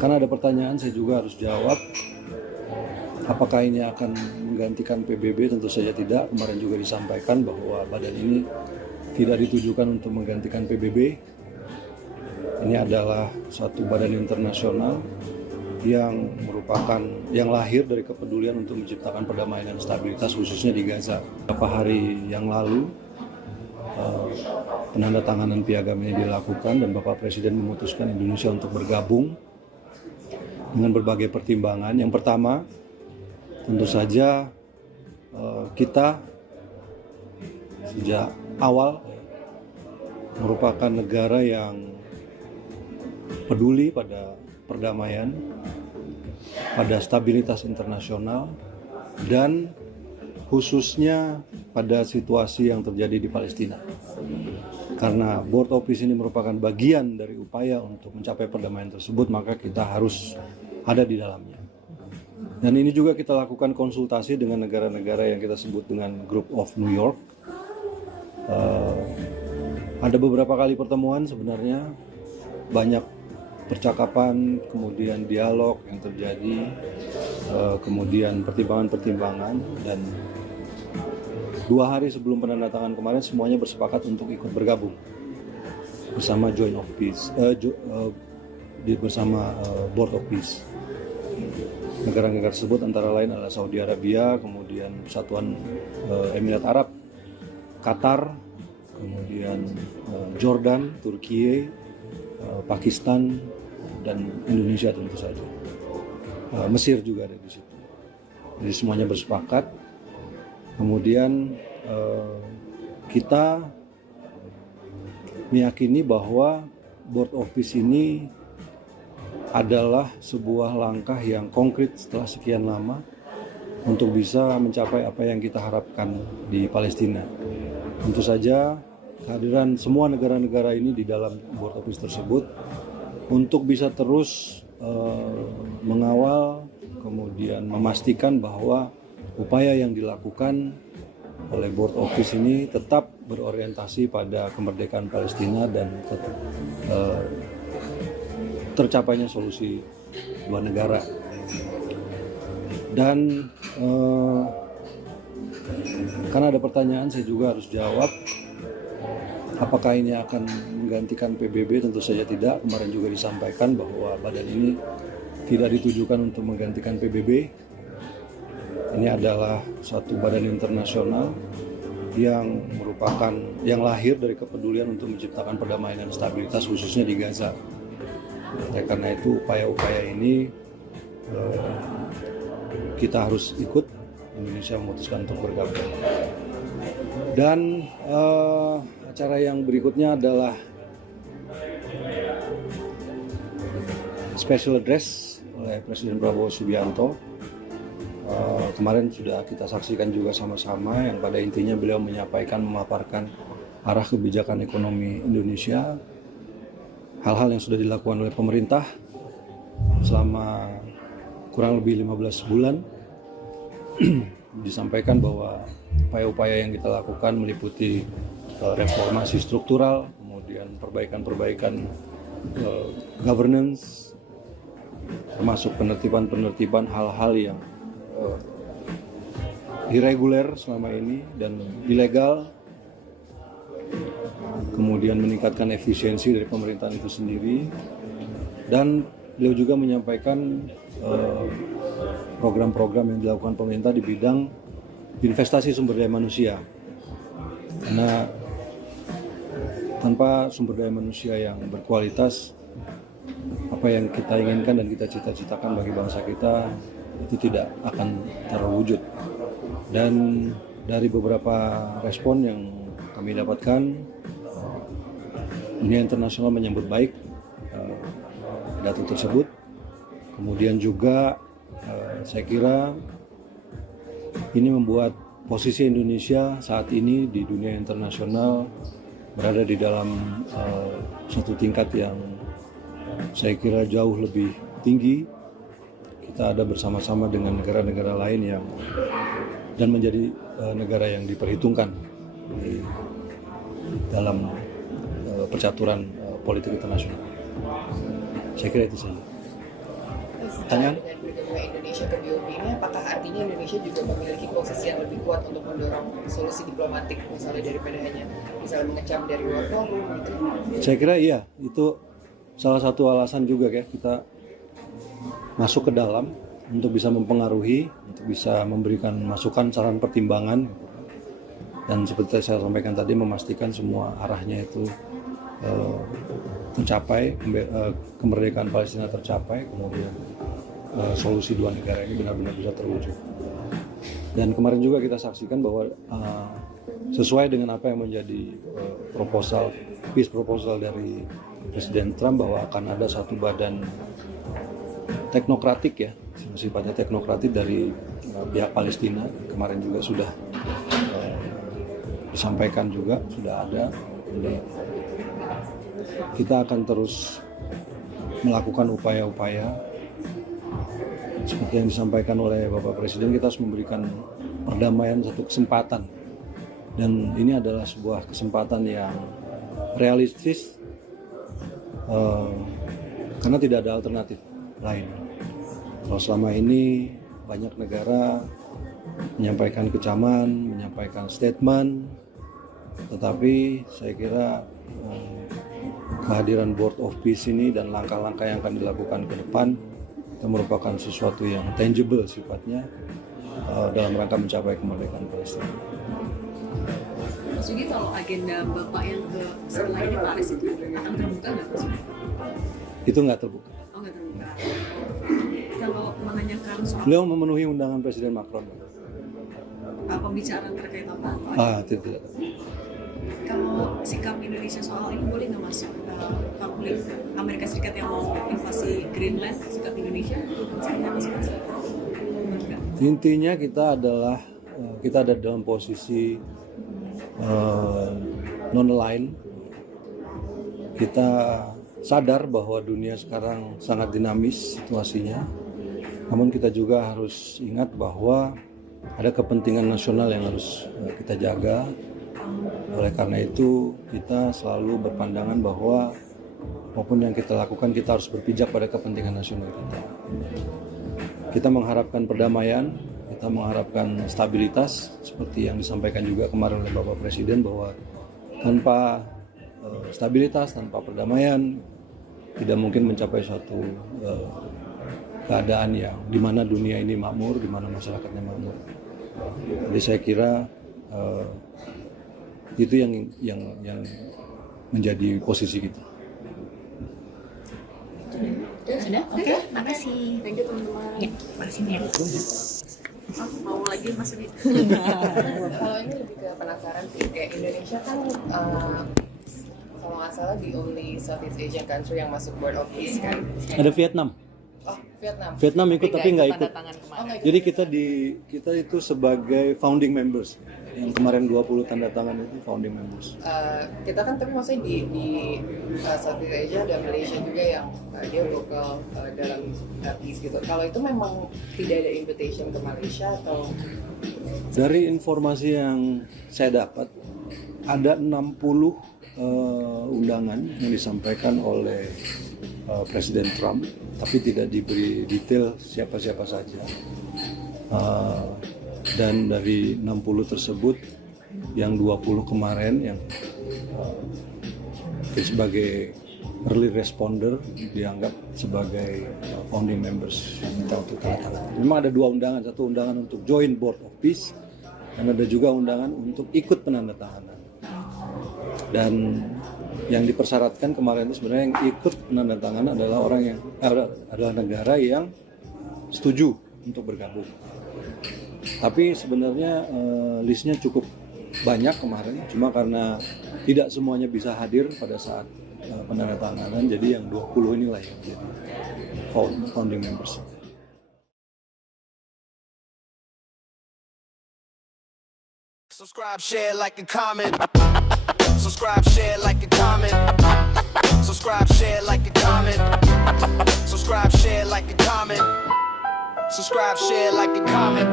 Karena ada pertanyaan, saya juga harus jawab. Apakah ini akan menggantikan PBB? Tentu saja tidak. Kemarin juga disampaikan bahwa badan ini tidak ditujukan untuk menggantikan PBB. Ini adalah suatu badan internasional yang lahir dari kepedulian untuk menciptakan perdamaian dan stabilitas, khususnya di Gaza. Beberapa hari yang lalu penandatanganan piagam ini dilakukan dan Bapak Presiden memutuskan Indonesia untuk bergabung dengan berbagai pertimbangan. Yang pertama, tentu saja kita sejak awal merupakan negara yang peduli pada perdamaian, pada stabilitas internasional, dan khususnya pada situasi yang terjadi di Palestina. Karena Board of Peace ini merupakan bagian dari upaya untuk mencapai perdamaian tersebut, maka kita harus ada di dalamnya. Dan ini juga kita lakukan konsultasi dengan negara-negara yang kita sebut dengan Group of New York. Ada beberapa kali pertemuan sebenarnya, banyak percakapan, kemudian dialog yang terjadi, kemudian pertimbangan-pertimbangan, dan 2 hari sebelum penandatanganan kemarin semuanya bersepakat untuk ikut bergabung bersama Joint of Peace, bersama Board of Peace. Negara-negara tersebut antara lain adalah Saudi Arabia, kemudian Persatuan Emirat Arab, Qatar, kemudian Jordan, Turki, Pakistan, dan Indonesia tentu saja. Mesir juga ada di situ. Jadi semuanya bersepakat. Kemudian kita meyakini bahwa Board of Peace ini adalah sebuah langkah yang konkret setelah sekian lama untuk bisa mencapai apa yang kita harapkan di Palestina. Tentu saja kehadiran semua negara-negara ini di dalam Board of Peace tersebut untuk bisa terus mengawal, kemudian memastikan bahwa upaya yang dilakukan oleh Board of Peace ini tetap berorientasi pada kemerdekaan Palestina dan tercapainya solusi dua negara. Dan karena ada pertanyaan, saya juga harus jawab. Apakah ini akan menggantikan PBB? Tentu saja tidak. Kemarin juga disampaikan bahwa badan ini tidak ditujukan untuk menggantikan PBB. Ini adalah suatu badan internasional yang lahir dari kepedulian untuk menciptakan perdamaian dan stabilitas, khususnya di Gaza. Karena itu upaya-upaya ini kita harus ikut. Indonesia memutuskan untuk bergabung. Dan acara yang berikutnya adalah special address oleh Presiden Prabowo Subianto. Kemarin sudah kita saksikan juga sama-sama, yang pada intinya beliau memaparkan arah kebijakan ekonomi Indonesia, hal-hal yang sudah dilakukan oleh pemerintah selama kurang lebih 15 bulan. Disampaikan bahwa upaya-upaya yang kita lakukan meliputi reformasi struktural, kemudian perbaikan-perbaikan governance, termasuk penertiban hal-hal yang irreguler selama ini dan ilegal, kemudian meningkatkan efisiensi dari pemerintahan itu sendiri. Dan beliau juga menyampaikan program-program yang dilakukan pemerintah di bidang investasi sumber daya manusia. Karena tanpa sumber daya manusia yang berkualitas, apa yang kita inginkan dan kita cita-citakan bagi bangsa kita itu tidak akan terwujud. Dan dari beberapa respon yang kami dapatkan, dunia internasional menyambut baik pidato tersebut. Kemudian juga saya kira ini membuat posisi Indonesia saat ini di dunia internasional berada di dalam satu tingkat yang saya kira jauh lebih tinggi. Kita ada bersama-sama dengan negara-negara lain dan menjadi negara yang diperhitungkan di dalam percaturan politik internasional. Saya kira itu saja. Pertanyaan? Dengan bergabungnya Indonesia ke BOP ini, apakah artinya Indonesia juga memiliki posisi yang lebih kuat untuk mendorong solusi diplomatik, misalnya daripada hanya misalnya mengecam dari World Forum gitu? Saya kira iya, itu salah satu alasan juga ya kita masuk ke dalam untuk bisa mempengaruhi, untuk bisa memberikan masukan, saran, pertimbangan, dan seperti saya sampaikan tadi memastikan semua arahnya itu tercapai, kemerdekaan Palestina tercapai, kemudian solusi dua negara ini benar-benar bisa terwujud. Dan kemarin juga kita saksikan bahwa sesuai dengan apa yang menjadi peace proposal dari Presiden Trump, bahwa akan ada satu badan teknokratik ya, sifatnya teknokratik dari pihak Palestina. Kemarin juga sudah disampaikan juga, sudah ada. Jadi, kita akan terus melakukan upaya-upaya seperti yang disampaikan oleh Bapak Presiden. Kita harus memberikan perdamaian satu kesempatan, dan ini adalah sebuah kesempatan yang realistis karena tidak ada alternatif lain. Kalau selama ini banyak negara menyampaikan kecaman, menyampaikan statement, tetapi saya kira kehadiran Board of Peace ini dan langkah-langkah yang akan dilakukan ke depan itu merupakan sesuatu yang tangible sifatnya dalam rangka mencapai kemerdekaan Palestina. Mas Yugi, kalau agenda Bapak yang ke setelah ini Paris itu akan terbuka nggak Mas Yugi? Itu nggak terbuka. Oh, nggak terbuka. Kalau menanyakan soal Beliau memenuhi undangan Presiden Macron. pembicaraan terkait apa? Tidak. Kalau sikap Indonesia soal ini boleh nggak Mas? Konflik Amerika Serikat yang mau invasi Greenland, sikap Indonesia sebenarnya masing-masing. Intinya kita ada dalam posisi non-aligned. Kita sadar bahwa dunia sekarang sangat dinamis situasinya. Namun kita juga harus ingat bahwa ada kepentingan nasional yang harus kita jaga. Oleh karena itu kita selalu berpandangan bahwa apapun yang kita lakukan kita harus berpijak pada kepentingan nasional kita. Kita mengharapkan perdamaian, kita mengharapkan stabilitas seperti yang disampaikan juga kemarin oleh Bapak Presiden, bahwa tanpa stabilitas, tanpa perdamaian tidak mungkin mencapai suatu keadaan yang dimana dunia ini makmur, dimana masyarakatnya makmur. Jadi saya kira itu yang menjadi posisi kita. Sudah? Oke, makasih. Thank you teman-teman. Ya, makasih ya. Mau lagi Mas Yugi? Kalau ini lebih ke penasaran sih, kayak Indonesia kan kalau nggak salah the only Southeast Asian country yang masuk Board of Peace kan. Ada Vietnam. Oh, Vietnam. Vietnam ikut tapi nggak ikut. Oh, nggak ikut. Jadi kita itu sebagai founding members. Yang kemarin 20 tanda tangan itu founding members. Kita kan tapi maksudnya di Southeast Asia ada Malaysia juga yang dia lokal dalam peace gitu. Kalau itu memang tidak ada invitation ke Malaysia atau? Dari informasi yang saya dapat, ada 60 undangan yang disampaikan oleh Presiden Trump, tapi tidak diberi detail siapa-siapa saja. Dan dari 60 tersebut, yang 20 kemarin yang sebagai early responder dianggap sebagai founding members yang minta untuk tanda tangan. Memang ada 2 undangan, satu undangan untuk join Board of Peace dan ada juga undangan untuk ikut penandatanganan. Dan yang dipersyaratkan kemarin itu sebenarnya yang ikut penandatanganan adalah orang yang adalah negara yang setuju untuk bergabung. Tapi sebenarnya listnya cukup banyak kemarin, cuma karena tidak semuanya bisa hadir pada saat penandatanganan, jadi yang 20 inilah yang jadi founding members. Subscribe, share, like, and comment. Subscribe, share, like, and comment. Subscribe, share, like, and comment. Subscribe, share, like, and comment. Subscribe, share, like, and comment.